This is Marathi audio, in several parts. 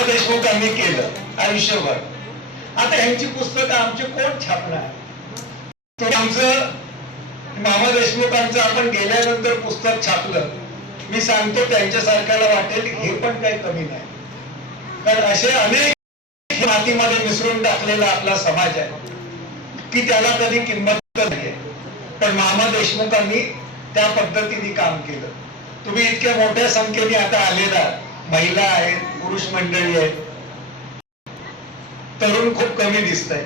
मामा देशमुखांनी केलं आयुष्यभर. आता यांची पुस्तकं आमचे कोण छापणार? तुम्ही आमचं मामा देशमुखांचं आपण गेल्यानंतर पुस्तक छापलं, मी सांगतो त्यांच्यासारख्याला वाटेल हे पण काही कमी नाही. कारण असे अनेक मातीमध्ये मिसळून टाकलेला आपला समाज आहे की त्याला कधी किंमत नाहीये. पण मामा देशमुखांनी त्या पद्धतीने काम केलं. तुम्ही इतक्या मोठ्या संख्येने आता आलेला, महिला आहेत, पुरुष मंडळी आहेत, तरुण खूप कमी दिसत आहे.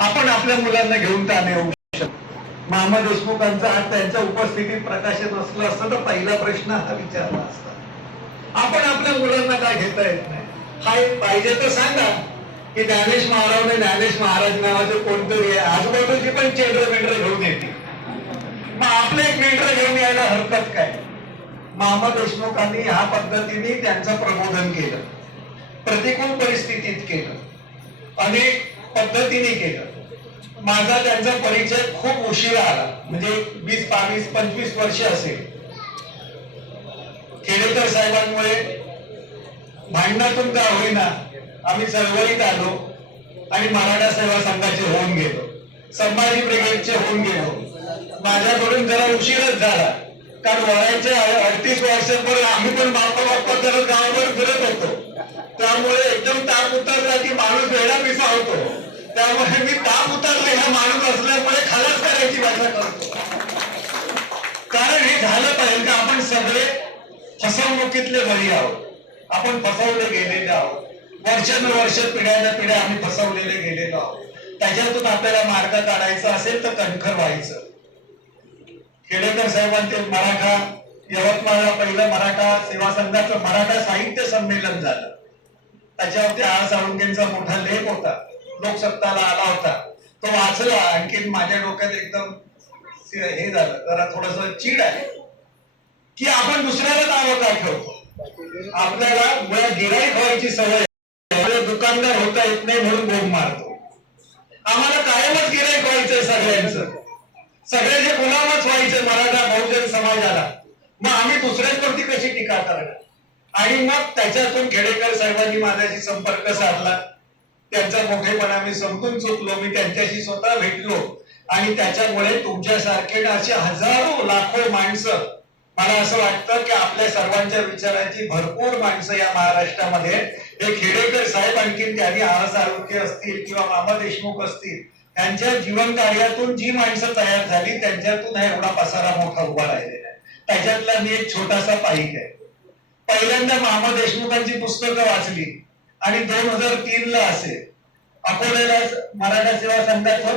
आपण आपल्या मुलांना घेऊन का नाही येऊ शकतो? मामा देशमुखांचा आज त्यांच्या उपस्थितीत प्रकाशन असलं असतं तर पहिला प्रश्न हा विचारला असता. आपण आपल्या मुलांना काय घेता येत नाही? हाय पाहिजे तर सांगा की ज्ञानेश महाराजने ज्ञानेश महाराज नावाचे कोणतरी आजूबाजूची पण चेंडर मेंढर घेऊन येते, मग आपलं एक मेंढर घेऊन यायला हरकत काय? मामा देशमुखांनी ह्या पद्धतीने त्यांचं प्रबोधन केलं, प्रतिकूल परिस्थितीत केलं, अनेक पद्धतीने केलं. माझा त्यांचा परिचय खूप उशिरा आला, म्हणजे 20, 22, 25 वर्ष असेल. खेडेकर साहेबांमुळे भांडणातून का होईना आम्ही चळवळीत आलो आणि मराठा सेवा संघाचे होऊन गेलो, संभाजी ब्रिगेडचे होऊन गेलो. माझ्याकडून जरा उशीरच झाला, कारण वयाचे 38 वर्षांपूर्वी आम्ही पण बाप्पा करत गावावर फिरत होतो. त्यामुळे एकदम ताप उतरला की माणूस वेळा पिसा होतो. त्यामुळे मी ताप उतरले हा माणूस असल्यामुळे खलास करायची भाषा करतो. कारण हे झालं पाहिजे का आपण सगळे फसवणुकीतले बळी आहोत. आपण फसवले गेलेले आहोत. वर्षानुवर्ष पिढ्याच्या पिढ्या आम्ही फसवलेले गेलेलो आहोत. त्याच्यातून आपल्याला मार्ग काढायचा असेल तर कणखर व्हायचं. खेडेकर साहेबांचे मराठा यवतमाळला पहिलं मराठा सेवा संघाचं मराठा साहित्य संमेलन झालं. त्याच्यावरती आ साळुंखेंचा मोठा लेख होता, लोकसत्ताला आला होता. तो वाचला, आणखीन माझ्या डोक्यात एकदम हे झालं, जरा थोडस चीड आहे की आपण दुसऱ्याला नावं का ठेवतो? आपल्याला मुळात गिराईक व्हायची सवय, दुकानदार होता येत नाही म्हणून बोंब मारतो. आम्हाला कायमच गिराईक व्हायचंय सगळ्यांचं, सगळे जे गुलामच व्हायचे मराठा बहुजन समाजाला. मग आम्ही दुसऱ्यांवरती कशी टीका करणार? आणि मग त्याच्यातून खेडेकर साहेबांनी माझ्याशी संपर्क साधला. त्यांचा मोठेपणा मी समजून चुकलो. मी त्यांच्याशी स्वतः भेटलो आणि त्याच्यामुळे तुमच्यासारखे असे हजारो लाखो माणसं, मला असं वाटतं की आपल्या सर्वांच्या विचाराची भरपूर माणसं या महाराष्ट्रामध्ये, हे खेडेकर साहेब आणखीन त्यांनी आ साळुंखे असतील किंवा मामा देशमुख असतील, त्यांच्या जीवन कार्यातून जी माणसं तयार झाली त्यांच्यातून हा एवढा पसारा मोठा उभा राहिलेला आहे. त्याच्यातला मी एक छोटासा पाईक आहे. पहिल्यांदा मामा देशमुखांची पुस्तकं वाचली आणि 2003 ला असेल अकोल्याला मराठा सेवा संघाचं,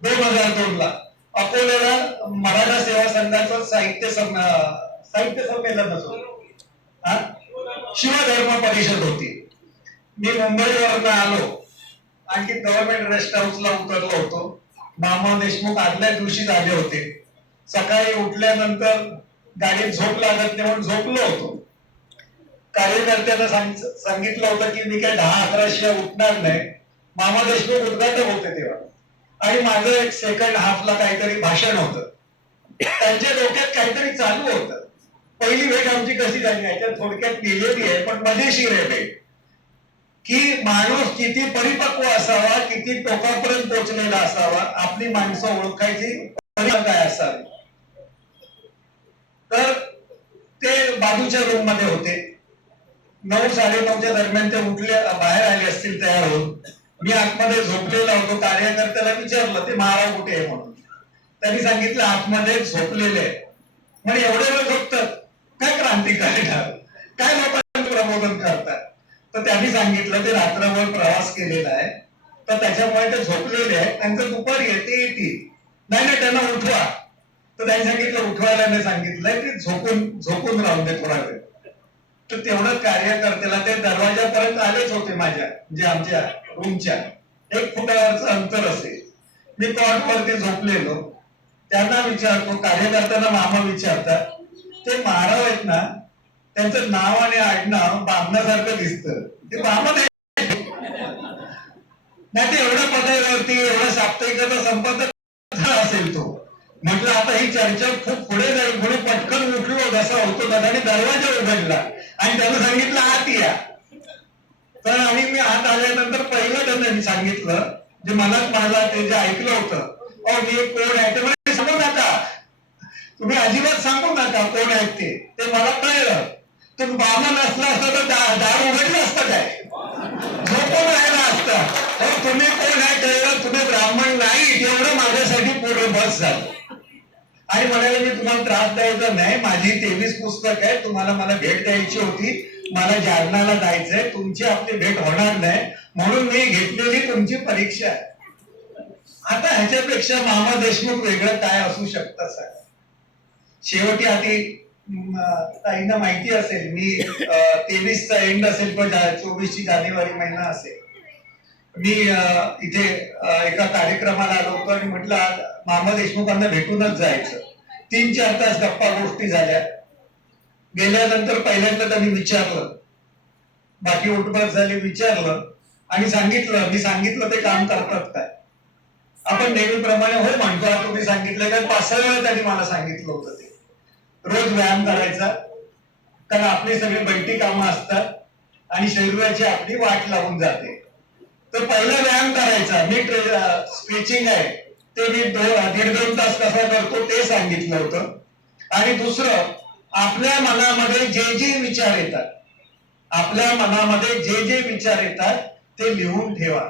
2002 ला अकोल्याला मराठा सेवा संघाचं साहित्य संमेलन शिवधर्म परिषद होती. मी मुंबईवरून आलो, आणखी गव्हर्नमेंट रेस्ट हाऊसला उतरलो होतो. मामा देशमुख आदल्या दिवशी आले होते. सकाळी उठल्यानंतर गाडीत झोप लागत नाही म्हणून झोपलो होतो. कार्यकर्त्यांना सांगितलं होतं की मी काय 10-11 शिवाय उठणार नाही. मामा देशमुख उद्घाटक होते तेव्हा, आणि माझं एक सेकंड हाफला काहीतरी भाषण होतं. त्यांच्या डोक्यात काहीतरी चालू होतं. पहिली भेट आमची कशी झाली याच्यात थोडक्यात गेलेली आहे, पण मजेशीर आहे भेट. की माणूस किती परिपक्व असावा, किती टोकापर्यंत पोहोचलेला असावा, आपली माणसं ओळखायची काय असावी. तर ते बाजूच्या रूम मध्ये होते. 9-9:30च्या दरम्यान ते उठले, बाहेर आले असतील तयार होऊन. मी आतमध्ये झोपलेला होतो. कार्यकर्त्याला विचारलं ते महाराज कुठे आहे म्हणून. त्यांनी सांगितलं आतमध्ये झोपलेले. म्हणजे एवढे वेळ झोपतात काय? क्रांतिकारी काय लोकांना प्रबोधन करतात? तर त्यांनी सांगितलं ते रात्रभर प्रवास केलेला आहे, तर त्याच्यामुळे ते झोपलेले आहे. त्यांचं दुपारी येतील. नाही त्यांना उठवा. तर त्यांनी सांगितलं उठवायला नाही सांगितलंय की झोपून राहून दे थोडा वेळ. तर तेवढं कार्यकर्त्याला ते दरवाजापर्यंत आलेच होते माझ्या, म्हणजे आमच्या रूमच्या 1 फुटावरचं अंतर असेल. मी कॉटवरती झोपलेलो. त्यांना विचारतो, कार्यकर्त्यांना मामा विचारतात, ते महाराज आहेत ना, त्यांचं नाव आणि आडनाव बामणासारखं दिसतं, ते मामा नाही? ते एवढ्या पदावरती एवढा साप्ताहिकाचा संपर्क असेल तो. म्हटलं आता ही चर्चा खूप पुढे जाईल. म्हणून पटकन उठलो जसा होतो आणि दरवाजा उघडला आणि त्याला सांगितलं आत या. तर आणि मी आत आल्यानंतर पहिलं त्यांना मी सांगितलं, जे मनात माझा ते जे ऐकलं होतं, मी कोण आहे ते मला सांगू नका, तुम्ही अजिबात सांगू नका कोण आहेत ते मला कळलं. तुम्ही ब्राह्मण असला असता तर दार उघडलं असतं काय, झोपून राहिला असता. तुम्ही कोण आहे कळलं, तुम्ही ब्राह्मण नाही एवढं माझ्यासाठी पूर्ण बस झालं. आणि म्हणाले मी तुम्हाला त्रास द्यायचा नाही, माझी 23 पुस्तक आहे, तुम्हाला मला भेट द्यायची होती, मला जालन्याला जायचंय, तुमची आपली भेट होणार नाही म्हणून मी घेतलेली तुमची परीक्षा आहे. आता ह्याच्यापेक्षा मामा देशमुख वेगळं काय असू शकतं सर. शेवटी आधी ताईंना माहिती असेल, मी 23चा एंड असेल पण 24ची जानेवारी महिना असेल, मी इथे एका कार्यक्रमाला आलो होतो आणि म्हटलं मामा देशमुखांना भेटूनच जायचं. 3-4 तास गप्पा गोष्टी झाल्या. गेल्यानंतर पहिल्यांदा त्यांनी विचारलं, बाकी उठबस झाली, विचारलं आणि सांगितलं, मी सांगितलं ते काम करतात काय. आपण नेहमीप्रमाणे हो म्हणतो, तुम्ही सांगितलं काय, 5-6 वेळा त्यांनी मला सांगितलं होतं ते रोज व्यायाम करायचा, कारण आपली सगळी बैठी कामं असतात आणि शरीराची आपली वाट लागून जाते. तर पहिला व्यायाम करायचा, मी स्ट्रेचिंग आहे ते मी 1.5-2 तास कसा करतो ते सांगितलं होतं. आणि दुसरं, आपल्या मनामध्ये जे जे विचार येतात, आपल्या मनामध्ये जे जे विचार येतात ते लिहून ठेवा.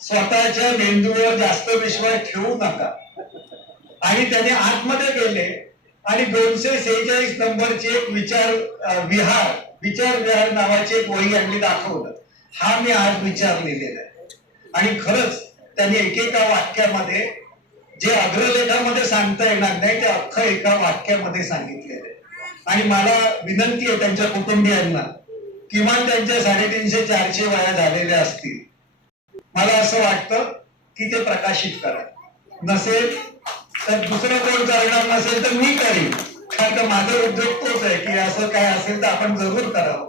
स्वतःच्या मेंदूवर जास्त विश्वास ठेवू नका. आणि त्याने आतमध्ये गेले आणि 246 नंबरची एक विचार विहार नावाची एक वही यांनी दाखवलं. हा मी आज विचार लिहिलेला आहे. आणि खरंच त्यांनी एकेका वाक्यामध्ये जे अग्रलेखामध्ये सांगता येणार नाही ते अख्खं एका वाक्यामध्ये सांगितलेलं आहे. आणि मला विनंती आहे त्यांच्या कुटुंबियांना, किमान त्यांच्या 350-400 वया झालेल्या असतील, मला असं वाटतं की ते प्रकाशित करा. नसेल तर दुसरं कोण करणार नसेल तर मी करीन, कारण माझा उद्योग तोच आहे की असं काय असेल तर आपण जरूर करावं.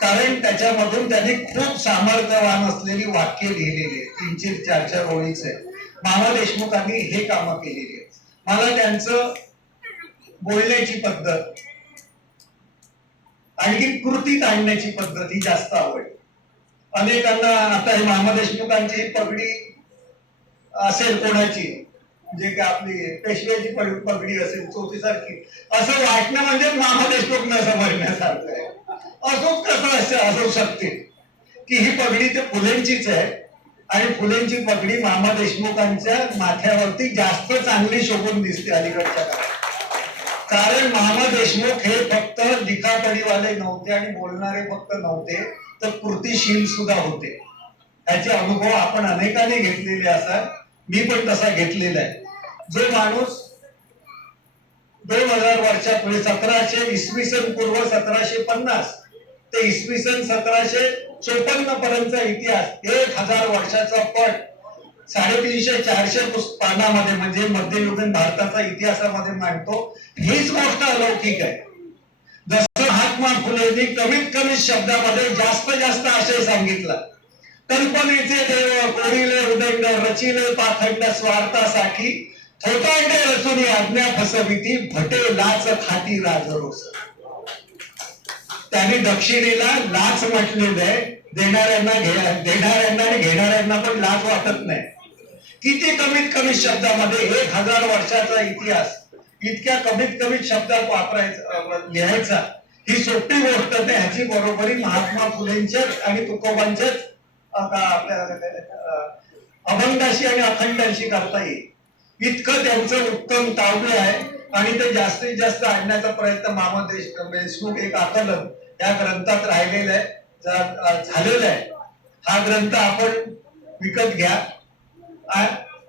कारण त्याच्यामधून त्यांनी खूप सामर्थ्यवान असलेली वाक्य लिहिलेली आहेत, 300-400 ओळीचे. मामा देशमुखांनी हे कामं केलेली आहेत. मला त्यांचं बोलण्याची पद्धत आणखी कृतीत आणण्याची पद्धत ही जास्त आवडली. अनेकांना आता हे मामा देशमुखांची पगडी असेल कोणाची, जे काय आपली पेशव्याची पगडी असेल चौथीसारखी, असं वाटणं म्हणजे मामा देशमुख न समजण्यासारखं आहे. असंच कसं असू शकते की ही पगडी ते फुलेंचीच आहे आणि फुलेंची पगडी मामा देशमुखांच्या माथ्यावरती जास्त चांगली शोभून दिसते अलीकडच्या काळात. कारण मामा देशमुख हे फक्त लिखापडीवाले नव्हते आणि बोलणारे फक्त नव्हते, तर कृतीशील सुद्धा होते. याचे अनुभव आपण अनेकांनी घेतलेले असतात, मी पण तसा घेतलेला आहे. जो माणूस 2000 वर्षापूर्वी 1700 इसवी सन पूर्व 1750 ते इसवी सन 1754 पर्यंतचा इतिहास, 1000 वर्षाचा पट 350-400 पानामध्ये म्हणजे मध्ययुगीन भारताचा इतिहासामध्ये मांडतो. हीच गोष्ट अलौकिक आहे. जसं महात्मा फुलेंनी कमीत कमी शब्दामध्ये जास्त आशय सांगितला. कल्पनेचे देव कोरिले उदंड रचिले पाखंड स्वार्थासाठी थोतांडे रचून आज्ञा फसविती भटे लाच खाती राजरोस. त्यांनी दक्षिणेला लाच म्हटलेलं आहे. देणाऱ्यांना आणि घेणाऱ्यांना पण लाच वाटत नाही. किती कमीत कमी शब्दामध्ये 1000 वर्षाचा इतिहास इतक्या कमीत कमी शब्दात वापरायचा लिहायचा ही सोपी गोष्ट नाही. ह्याची बरोबरी महात्मा फुलेंच्याच आणि तुकोबांच्याच अभंगाशी आणि अखंडांशी करता येईल. इतकं त्यांचं उत्तम काव्य आहे आणि ते जास्तीत जास्त आणण्याचा प्रयत्न मामा देशमुख एक आकलन या ग्रंथात राहिलेलं आहे, झालेलं आहे. हा ग्रंथ आपण विकत घ्या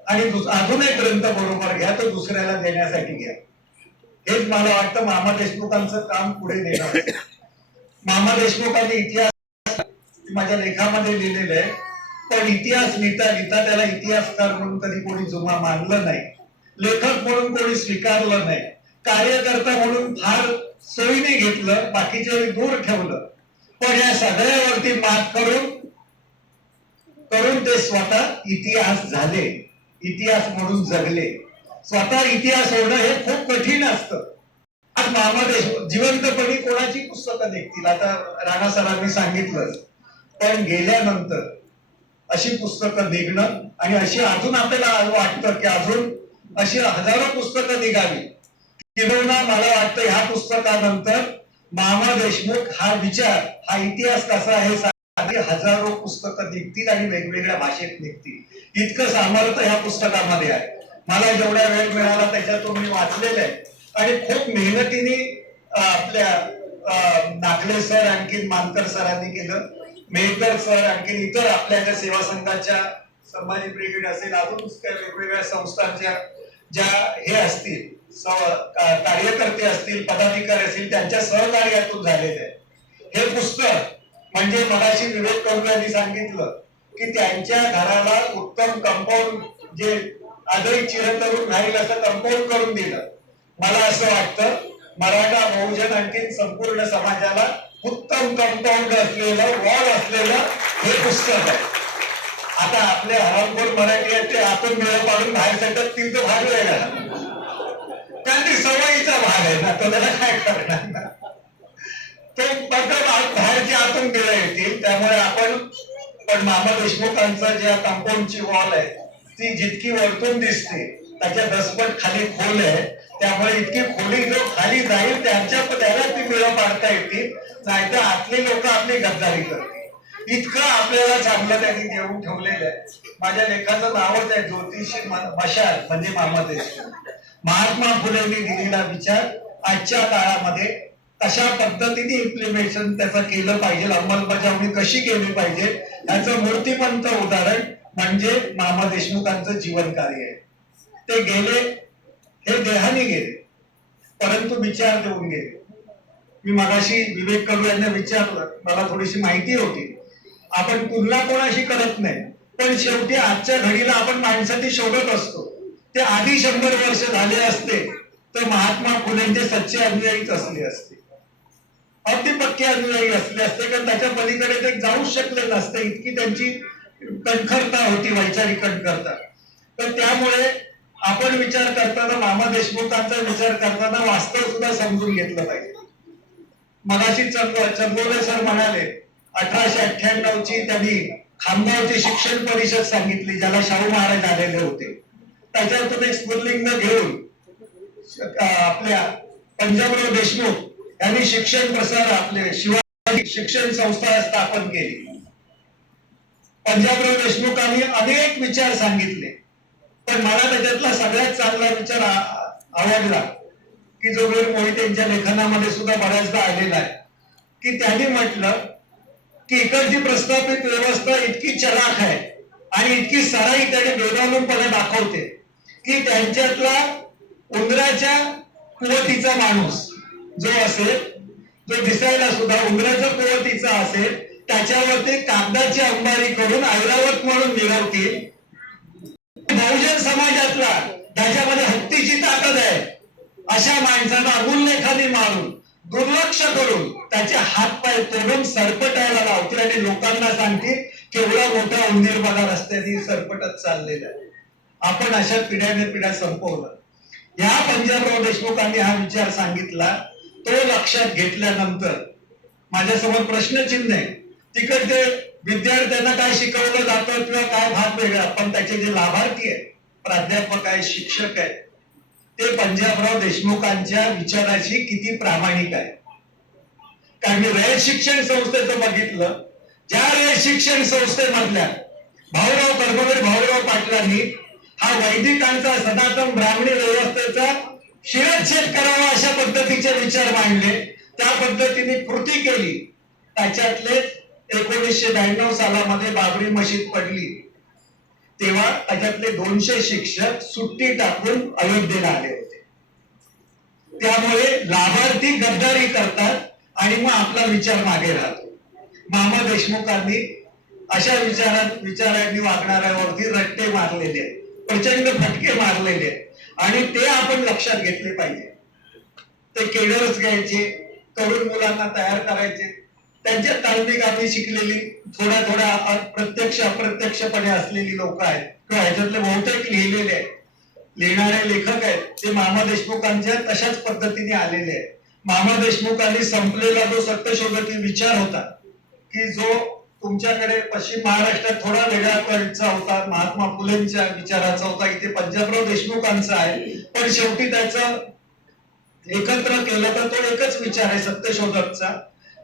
आणि अजून एक ग्रंथ बरोबर घ्या, तो दुसऱ्याला देण्यासाठी घ्या. हेच मला वाटतं मामा देशमुखांचं काम पुढे नेणार. मामा देशमुखांनी इतिहास माझ्या लेखामध्ये लिहिलेलं आहे, पण इतिहास लिहिता त्याला इतिहासकार म्हणून कधी कोणी जुमा मानलं नाही, लेखक म्हणून कोणी स्वीकारलं नाही, कार्यकर्ता म्हणून फार सोयीने घेतलं, बाकीच्या दूर ठेवलं. पण या सगळ्यावरती मात करून ते स्वतः इतिहास झाले, इतिहास म्हणून जगले. स्वतः इतिहास होणं हे खूप कठीण असतं. आज मामा देशमुख जिवंतपणी कोणाची पुस्तकं निघतील. आता राणा सरांनी सांगितलं पण गेल्यानंतर अशी पुस्तकं निघणं आणि अशी अजून आपल्याला वाटतं की अजून अशी हजारो पुस्तकं निघावी, किंवा मला वाटतं ह्या पुस्तकानंतर मामा देशमुख हा विचार, हा इतिहास कसा आहे, हजारो पुस्तकं निघतील आणि वेगवेगळ्या भाषेत निघतील, इतकं सामर्थ्य ह्या पुस्तकामध्ये आहे. मला जेवढा वेळ मिळाला त्याच्यातून मी वाचलेलं आहे आणि खूप मेहनतीने आपल्या नागले सर, आणखीन मानकर सरांनी केलं, मेहकर सर, आणखीन इतर आपल्या ज्या सेवा संघाच्या संभाजी ब्रिगेड असेल, अजून वेगवेगळ्या संस्थांच्या ज्या हे असतील कार्यकर्ते असतील, पदाधिकारी असतील, त्यांच्या सहकार्यातून झालेले आहे. हे पुस्तक म्हणजे मगाशी विवेक करू यांनी सांगितलं की त्यांच्या घराला उत्तम कंपाऊंड, जे आजही चिरतरुण राहील असं कंपाऊंड करून दिलं. मला असं वाटतं मराठा बहुजन आणखी संपूर्ण समाजाला उत्तम कंपाऊंड असलेलं, वॉल असलेलं हे पुस्तक आहे. आता आपले हरामखोर मराठी आहेत ते आतून मेळ पाडून बाहेर सटत तिथं भाग वेगळा, त्यांनी सवयीचा भाग आहे ना, तो त्याला काय करणार, ते बाहेरचे आतून मेळ येतील. त्यामुळे पण मामा देशमुखांचं ज्या कंपाऊंडची वॉल आहे ती जितकी वरतून दिसते त्याच्या 10 पट खाली खोल आहे, त्यामुळे इतकी खोली जो खाली जाईल त्याला ती मेळं पाडता येतील, नाहीतर आतली लोक आपली गद्दारी करतील. इतकं आपल्याला चांगलं त्यांनी देऊन ठेवलेलं आहे. माझ्या लेखाचं नावच आहे ज्योतिषी मशाल, म्हणजे मामा देशमुख. महात्मा फुलेंनी दिलेला विचार आजच्या काळामध्ये कशा पद्धतीने इम्प्लिमेंटेशन त्याचं केलं पाहिजे, अंमलबजावणी कशी केली पाहिजे, याचं मूर्तिमंत उदाहरण म्हणजे मामा देशमुखांचं जीवन कार्य आहे. ते गेले, हे देहाने गेले, परंतु विचार देऊन गेले. मी मगाशी विवेक करू यांना विचारलं, मला थोडीशी माहिती होती, आपण तुलना कोणाशी करत नाही, पण शेवटी आजच्या घडीला आपण माणसाची शोधत असतो. ते आधी 100 वर्ष झाले असते तर महात्मा फुलेंचे सच्चे अनुयायीच असले असते, अगदी पक्के अनुयायी असले असते, कारण त्याच्या पलीकडे ते जाऊच शकले नसते, इतकी त्यांची कणखरता होती, वैचारिक कणखरता. तर त्यामुळे आपण विचार करताना, मामा देशमुखांचा विचार करताना वास्तव सुद्धा समजून घेतलं पाहिजे. मगाशी चंदोले सर म्हणाले 1898 ची त्यांनी खामगावची शिक्षण परिषद सांगितली, ज्याला शाहू महाराज आलेले होते. त्याच्यातून एक स्फुल्लिंग घेऊन आपल्या पंजाबराव देशमुख यांनी शिक्षण प्रसार, आपले शिवाजी शिक्षण संस्था स्थापन केली. पंजाबराव देशमुखांनी अनेक विचार सांगितले, पण मला त्याच्यातला सगळ्यात चांगला विचार आवडला की जो वीर मोहिते यांच्या लेखनामध्ये सुद्धा बऱ्याचदा आलेला आहे, की त्यांनी म्हटलं की इकडची प्रस्थापित व्यवस्था इतकी चलाख आहे आणि इतकी सराई त्याने बेदानूपणे दाखवते की त्यांच्यातला उंदराच्या कुवतीचा माणूस जो असेल, जो दिसायला सुद्धा उंदराच्या कुवतीचा असेल, त्याच्यावरती कागदाची अंबारी करून ऐरावत म्हणून मिळवतील. बहुजन समाजातला ज्याच्यामध्ये हत्तीची ताकद आहे अशा माणसांना उल्लेखाने मारून, दुर्लक्ष करून, त्याचे हातपाय तोडून सरपटायला लावतील आणि लोकांना सांगतील केवढा मोठा उंदीर बघा रस्त्याने सरपटत चाललेला आहे. आपण अशा पिढ्याने पिढ्या संपवलं. या पंजाबराव देशमुखांनी हा विचार सांगितला, तो लक्षात घेतल्यानंतर माझ्यासमोर प्रश्नचिन्ह आहे. तिकडे विद्यार्थ्यांना काय शिकवलं जातं किंवा काय भाग वेगळा, पण त्याचे जे लाभार्थी आहेत, प्राध्यापक आहेत, शिक्षक आहेत, ते पंजाबराव देशमुखांच्या विचाराशी किती प्रामाणिक आहे. कारण मी रयत शिक्षण संस्थेचं बघितलं, ज्या रयत शिक्षण संस्थेमधल्या भाऊराव पाटलांनी हा वैदिकांचा सनातन ब्राह्मणी व्यवस्थेचा शिरच्छेद करावा अशा पद्धतीचे विचार मांडले, त्या पद्धतीने कृती केली. त्याच्यातले 1992 सालामध्ये बाबरी मशीद पडली, तेव्हा त्याच्यातले 200 शिक्षक सुट्टी टाकून अयोध्येला आले होते. त्यामुळे लाभार्थी गद्दारी करतात आणि मग आपला विचार मागे राहतो. मामा देशमुखांनी अशा विचारांनी वागणाऱ्यावरती रट्टे मारलेले आहेत, प्रचंड फटके मारलेले आहेत आणि ते आपण लक्षात घेतले पाहिजे. ते केडरच घ्यायचे, तरुण मुलांना तयार करायचे, त्यांच्या तालमीक आम्ही शिकलेली थोड्या प्रत्यक्ष अप्रत्यक्षपणे असलेली लोक आहेत किंवा ह्याच्यातले बहुतेक लिहिलेले आहेत, लिहिणारे लेखक आहेत, ते मामा देशमुखांच्या तशाच पद्धतीने आलेले आहेत. मामा देशमुखांनी संपलेला जो सत्यशोधकी विचार होता की जो तुमच्याकडे पश्चिम महाराष्ट्रात थोडा वेगळा कळचा होता, महात्मा फुलेंच्या विचाराचा होता, इथे पंजाबराव देशमुखांचा आहे, पण शेवटी त्याचं एकत्र केलं तर तो एकच विचार आहे सत्यशोधकचा.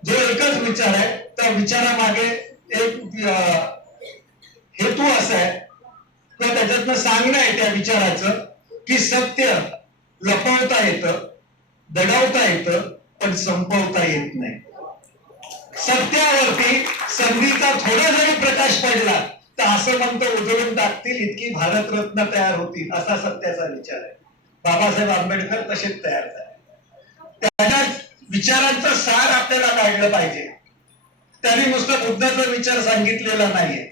जो एकच विचार आहे त्या विचारामागे एक हेतू असा आहे किंवा त्याच्यातनं सांगणं आहे त्या विचाराचं की सत्य लपवता येतं, दडवता येतं, पण संपवता येत नाही. सत्यावरती संधीचा थोडा जरी प्रकाश पडला तर असं म्हणतो उजळून टाकतील इतकी भारतरत्न तयार होतील, असा सत्याचा विचार आहे. बाबासाहेब आंबेडकर तसेच तयार झाले. त्याच्या विचारांचं सार आपल्याला काढलं पाहिजे. त्यांनी नुसतं बुद्धाचा विचार सांगितलेला नाहीये.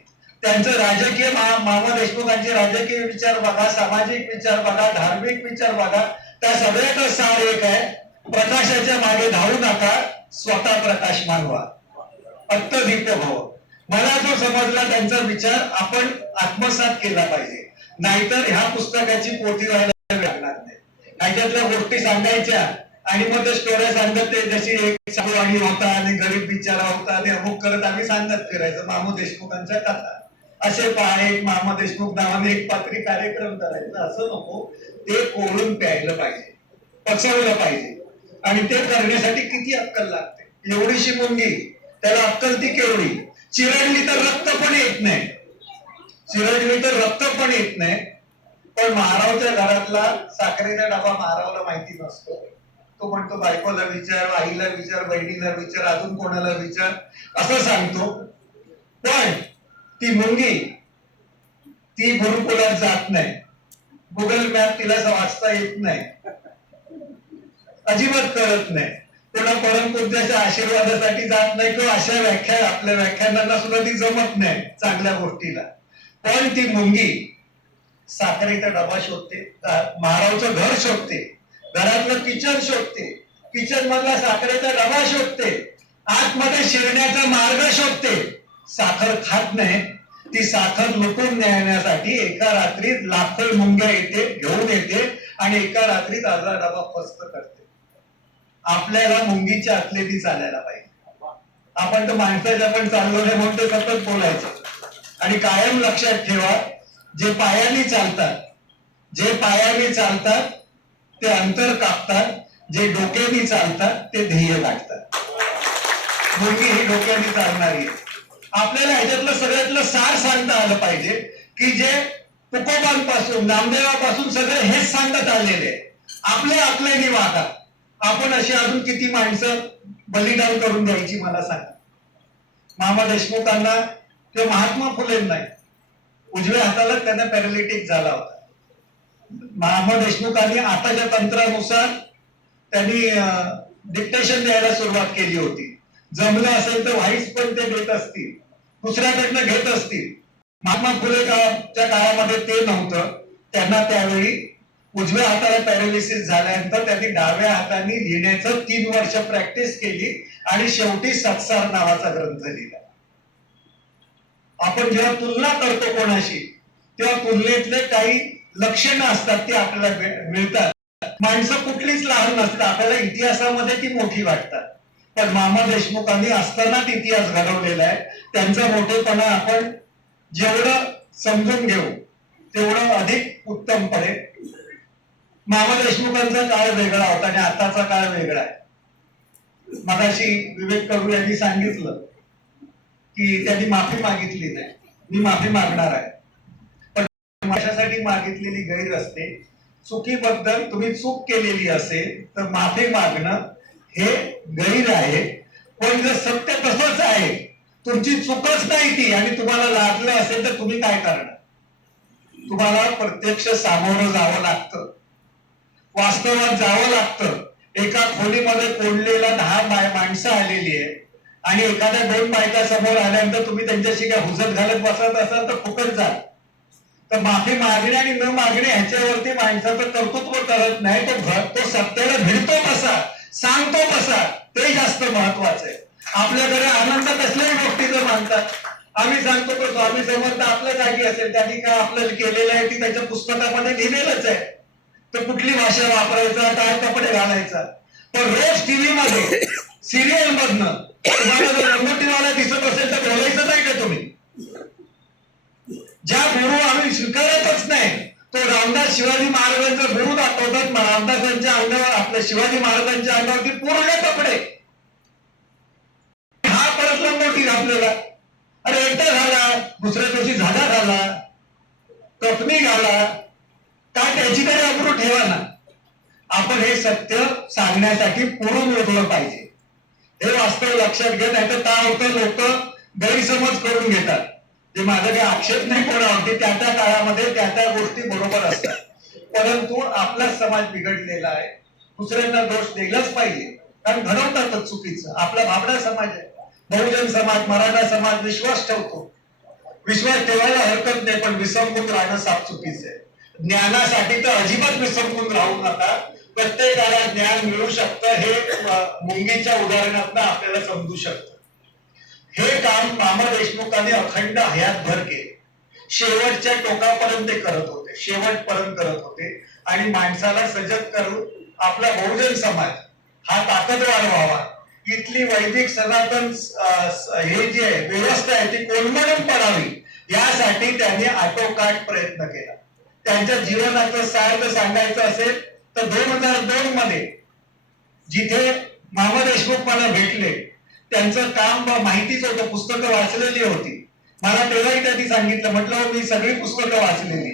त्यांचं राजकीय मामा देशमुखांचे राजकीय विचार बघा, सामाजिक विचार बघा, धार्मिक विचार बघा, त्या सगळ्याचा सार एक आहे, प्रकाशाच्या मागे धावू नका, स्वतः प्रकाश मागवा, अत्तदीप भव. मला जो समजला त्यांचा विचार आपण आत्मसात केला पाहिजे, नाहीतर ह्या पुस्तकाची पोथी व्हायला लागणार नाही. ह्याच्यातल्या गोष्टी सांगायच्या आणि मग ते स्टोऱ्या सांगत ते जशी एक साधूवाणी होता आणि गरीब बिचारा होता आणि अमुक करत आम्ही सांगत फिरायचं मामू देशमुखांच्या कथा. असे एक मामा देशमुख नावाने एक पात्री कार्यक्रम करायचा, असं नको. ते कोळून प्यायलं पाहिजे, पचवलं पाहिजे. आणि ते करण्यासाठी किती अक्कल लागते. एवढीशी मुंगी, त्याला अक्कल ती केवढी. चिरडली तर रक्त पण येत नाही, चिरडली तर रक्त पण येत नाही. पण महारावच्या घरातला साखरेचा डबा महारावला माहिती नसतो. तो म्हणतो बायकोला विचार, आईला विचार, बहिणीला विचार, अजून कोणाला विचार, असं सांगतो. पण ती मुंगी ती गुरुकुलात जात नाही, गुगल मॅप तिला वाचता येत नाही, अजिबात कळत नाही, कोणा परमपूज्याच्या आशीर्वादासाठी जात नाही किंवा अशा व्याख्या आपल्या व्याख्यानांना सुद्धा ती जमत नाही चांगल्या गोष्टीला. पण ती मुंगी साखरेचा डबा शोधते, महारावचं घर शोधते, घरातलं किचन शोधते, किचन मधला साखरेचा डबा शोधते, आतमध्ये शिरण्याचा मार्ग शोधते. साखर खात नाही, ती साखर लुटून नेण्यासाठी एका रात्रीत लाखो मुंग्या येते, घेऊन येते आणि एका रात्रीत अर्धा डबा फस्त करते. आपल्याला मुंगीच्या आतले ती चालायला पाहिजे. आपण तर माणसाच्या पण चाललो नाही म्हणून ते सतत बोलायचं. आणि कायम लक्षात ठेवा, जे पायाने चालतात, जे पायाने चालतात ते अंतर कापतात, जे डोक्याने चालतात ते ध्येय गाठतात. मुंगी ही डोक्याने चालणारी आहे. आपल्याला ह्याच्यातलं सगळ्यातलं सार सांगता आलं पाहिजे की जे तुकोबांपासून नामदेवापासून सगळे हेच सांगत आलेले. आपल्या आपल्याने वागा. आपण अशी अजून किती माणसं बलिदान करून द्यायची मला सांगा. मामा देशमुखांना किंवा महात्मा फुलेंना उजव्या हाताला त्यांना पॅरालिटिक झाला होता. मामा देशमुखांनी आताच्या तंत्रानुसार त्यांनी डिक्टेशन द्यायला सुरुवात केली होती. जमलं असेल तर व्हाईस पण ते देत असतील, दुसऱ्याकडनं घेत असतील. महात्मा फुलेच्या काळामध्ये ते नव्हतं. त्यांना त्यावेळी उजव्या हाताला पॅरालिसिस झाल्यानंतर त्यांनी डाव्या हाताने लिहिण्याचं 3 वर्ष प्रॅक्टिस केली आणि शेवटी सत्सार नावाचा ग्रंथ लिहिला. आपण जेव्हा तुलना करतो कोणाशी तेव्हा तुलनेतले काही लक्षणं असतात ती आपल्याला मिळतात. माणसं कुठलीच लहान नसतात, आपल्याला इतिहासामध्ये ती मोठी वाटतात. पण मामा देशमुखांनी असतानाच इतिहास घडवलेला आहे. त्यांचा मोठेपणा आपण जेवढं समजून घेऊ तेवढं अधिक उत्तम पडेल. मामा देशमुखांचा काळ वेगळा होता आणि आताचा काळ वेगळा आहे. मगाशी विवेक करू यांनी सांगितलं की त्यांनी माफी मागितली नाही. मी माफी मागणार आहे, पण माझ्यासाठी मागितलेली गैर असते. चुकीबद्दल तुम्ही चूक केलेली असेल तर माफी मागणं हे गैर आहे. पण जर सत्य तसंच आहे, तुमची चूकच नाही ती आणि तुम्हाला लागलं असेल तर तुम्ही काय करणार? तुम्हाला प्रत्यक्ष सामोरं जावं लागतं, वास्तवात जावं लागतं. एका खोलीमध्ये कोंडलेला 10 माणसं आलेली आहे आणि एखाद्या 2 बायका समोर आल्यानंतर तुम्ही त्यांच्याशी काय हुजत घालत बसत असाल तर फुकट जाल. तर माफी मागणे आणि न मागणे ह्याच्यावरती माणसाचं कर्तृत्व करत नाही. तो सत्याला भिडतो कसा, सांगतो कसा, ते जास्त महत्वाचं आहे. आपल्याकडे आनंद कसल्याही गोष्टीचं मानतात. आम्ही सांगतो की स्वामी समर्थ आपल्या जागी असेल, त्यांनी काय आपल्याला केलेलं आहे ती त्याच्या पुस्तकामध्ये लिहिलेलंच आहे. तर कुठली भाषा वापरायचा, काय कपडे घालायचा. पण रोज टीव्ही मध्ये सिरियल मधनं तुम्हाला जर रंगोटीवाला दिसत असेल तर बोलायचं नाही. कळतच नाही. तो रामदास शिवाजी महाराजांचं गुरु दाखवतात, रामदासांच्या अंगावर आपल्या शिवाजी महाराजांच्या अंगावरती पूर्ण कपडे. हा परत लंगोटी घातलेला. अरे एकटा घाला, दुसऱ्या दिवशी झाला घाला, कपनी घाला, का त्याची तरी अब्रू ठेवा ना. आपण हे सत्य सांगण्यासाठी पुरून उठलं पाहिजे. हे वास्तव लक्षात घ्या, नाही तर काय होतं, लोक गैरसमज करून घेतात. ते माझा काही आक्षेप नाही कोणावरती, त्या त्या काळामध्ये त्या त्या गोष्टी बरोबर असतात. परंतु आपला समाज बिघडलेला आहे, दुसऱ्यांना दोष दिलाच पाहिजे, कारण घडवतातच चुकीचं. आपला भाबडा समाज आहे, बहुजन समाज, मराठा समाज विश्वास ठेवतो. विश्वास ठेवायला हरकत नाही, पण विसंबून राहणं साफ चुकीचं आहे. ज्ञानासाठी तर अजिबात विसंबून राहू नका. प्रत्येकाला ज्ञान मिळू शकतं, हे मुंगीच्या उदाहरणातून आपल्याला समजू शकतं. हे काम मामा देशमुखांनी अखंड हयातभर केले. शेवटच्या टोकापर्यंत ते करत होते, शेवटपर्यंत करत होते. आणि माणसाला सजग करून आपला बहुजन समाज हा ताकदवार व्हावा, इथली वैदिक सनातन हे जे व्यवस्था आहे ती कोलमडून पडावी, यासाठी त्यांनी आटोकाट प्रयत्न केला. त्यांच्या जीवनाचं सार्थ सांगायचं असेल तर 2002 मध्ये जिथे मामा देशमुख मला भेटले, त्यांचं काम माहितीच होतं, पुस्तकं वाचलेली होती. मला तेव्हाही त्यांनी सांगितलं, म्हटलं मी सगळी पुस्तकं वाचलेली,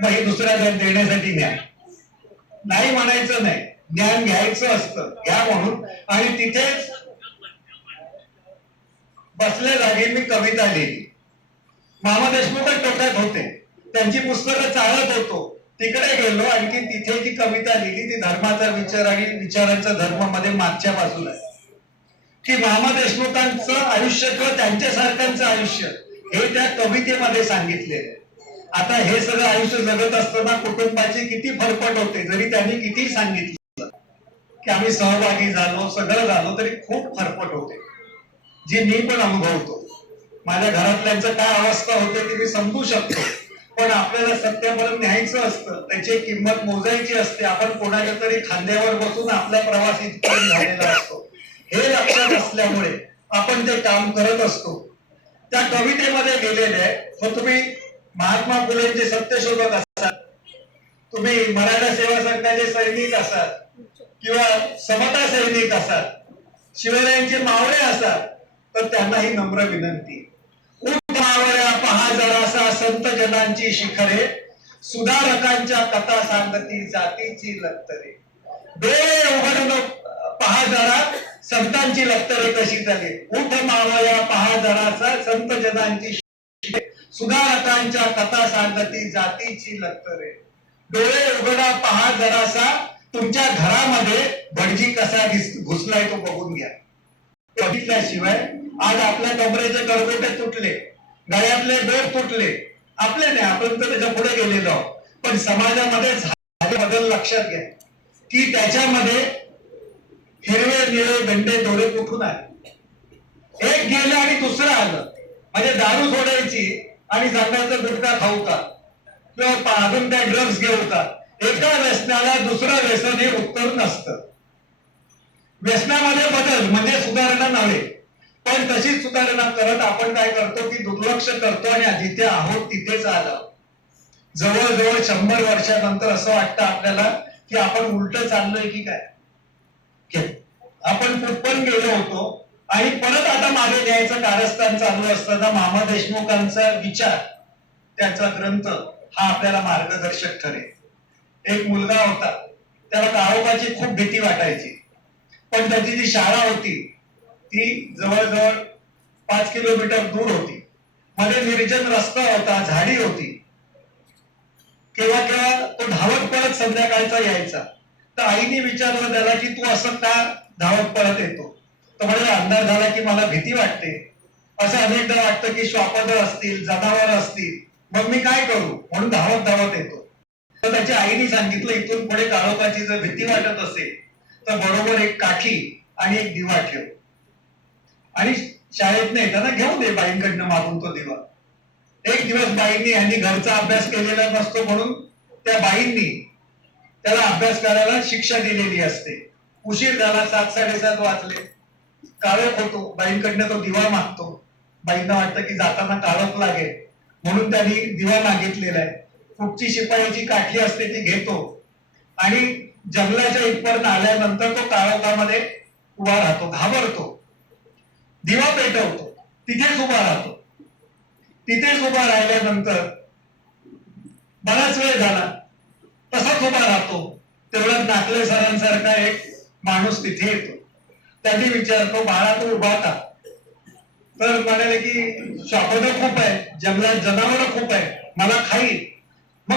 मग हे दुसऱ्या देण्यासाठी ज्ञान नाही म्हणायचं नाही, ज्ञान घ्यायचं असतं, घ्या म्हणून. आणि तिथेच बसल्या जागी मी कविता लिहिली. मामा देशमुखच टोक्यात होते, त्यांची पुस्तकं चालत होतो, तिकडे गेलो, आणखी तिथे जी कविता लिहिली ती धर्माचा विचार आणि विचारांचा धर्म मध्ये मागच्या बाजूला आहे, की मामा देशमुखांचं आयुष्य किंवा त्यांच्यासारख्यांचं आयुष्य हे त्या कवितेमध्ये सांगितलेलं आहे. आता हे सगळं आयुष्य जगत असताना कुटुंबाची किती फरफट होते, जरी त्यांनी किती सांगितलं की आम्ही सहभागी झालो, सगळं झालो, तरी खूप फरफट होते, जी मी पण अनुभवतो. माझ्या घरातल्यांचं काय अवस्था होते ती मी समजू शकतो. पण आपल्याला सत्यापर्यंत न्यायचं असतं, त्याची किंमत मोजायची असते. आपण कोणाच्या तरी खांद्यावर बसून आपला प्रवास इथपर्यंत झालेला असतो, हे लक्षात असल्यामुळे आपण ते काम करत असतो. त्या कवितेमध्ये लिहिलेले आहे. मग तुम्ही महात्मा फुलेंचे सत्यशोधक असाल, तुम्ही मराठा सेवा संघाचे सैनिक असाल, किंवा समता सैनिक असाल, शिवरायांचे मावळे असाल, तर त्यांना ही नम्र विनंती, उठ मावळ्या पहा जरासा संत जनांची शिखरे, सुधारकांच्या कथा सांगती जातीची लक्तरे. डोळे उघडून पहा जरा संतांची लक्तरे कशी झाली. उठ मावळ्या पहा जरासा संत जनांची शिखरे, सुधारकांच्या कथा सांगती जातीची लक्तरे. डोळे उघडा पहा जरासा, तुमच्या घरामध्ये भटजी कसा घुसलाय तो बघून घ्या. बघितल्याशिवाय आज आपल्या कमरेचे करगोटे तुटले, गळ्यातले दोर तुटले, आपले नाही, आपण तर त्याच्या पुढे गेलेलो आहोत. पण समाजामध्ये झाले बदल लक्षात घ्या, की त्याच्यामध्ये हिरवे निळे गंडे दोरे कुठून आले. एक गेलं आणि दुसरं आलं. म्हणजे दारू सोडायची आणि सांगायचं गुटखा खाऊ का, किंवा अजून काय ड्रग्ज घेऊ का. एका व्यसनाला दुसरं व्यसन हे उत्तर नसतं. व्यसनामध्ये बदल म्हणजे सुधारणा नव्हे, पण तशीच सुधारणा करत आपण काय करतो की दुर्लक्ष करतो आणि जिथे आहोत तिथेच आलो. जवळजवळ 100 वर्षानंतर असं वाटतं आपल्याला की आपण उलट चाललोय की काय. आपण कुठपर्यंत गेलो होतो आणि परत आता मागे न्यायचं कारस्थान चालू असताना मामा देशमुखांचा विचार, त्याचा ग्रंथ हा आपल्याला मार्गदर्शक ठरेल. एक मुलगा होता, त्याला काळोखाची खूप भीती वाटायची, पण त्याची जी शाळा होती ती जवळजवळ 5 किलोमीटर दूर होती. मध्ये निर्जन रस्ता होता, झाडी होती. केव्हा केव्हा तो धावत परत संध्याकाळचा यायचा. तर आईने विचारलं त्याला की तू असं का धावत परत येतो. तो म्हणाला अंधार झाला की मला भीती वाटते. असं अनेकदा वाटतं की श्वापदं असतील, जनावर असतील, मग मी काय करू, म्हणून धावत धावत येतो. तर त्याच्या आईने सांगितलं इथून पुढे काळोखाची जर भीती वाटत असेल तर बरोबर एक काठी आणि एक दिवा ठेव, आणि शाळेत नाही येताना घेऊन दे बाईंकडनं मागून तो दिवा. एक दिवस बाईंनी, यांनी घरचा अभ्यास केलेला नसतो म्हणून त्या बाईंनी त्याला अभ्यास करायला शिक्षा दिलेली असते. उशीर झाला, 7-7:30 वाजले, काळोख होतो, बाईंकडनं तो दिवा मागतो. बाईंना वाटतं की जाताना काळोख लागेल म्हणून त्यांनी दिवा मागितलेला आहे. कुठची शिपायाची काठी असते ती घेतो आणि जंगलाच्या इथपर्यंत आल्यानंतर तो काळोखामध्ये उभा राहतो, घाबरतो, दिवा पेटवतो, तिथेच उभा राहतो. तिथेच उभा राहिल्यानंतर बराच वेळ झाला तसाच उभा राहतो. तेवढ्यात नाकले सरांसारखा एक माणूस तिथे येतो. त्यांनी विचारतो, बाळा तू उभा का? तर म्हणाले की शापद खूप आहे, जंगलात जनावर खूप आहे, मला खाईल.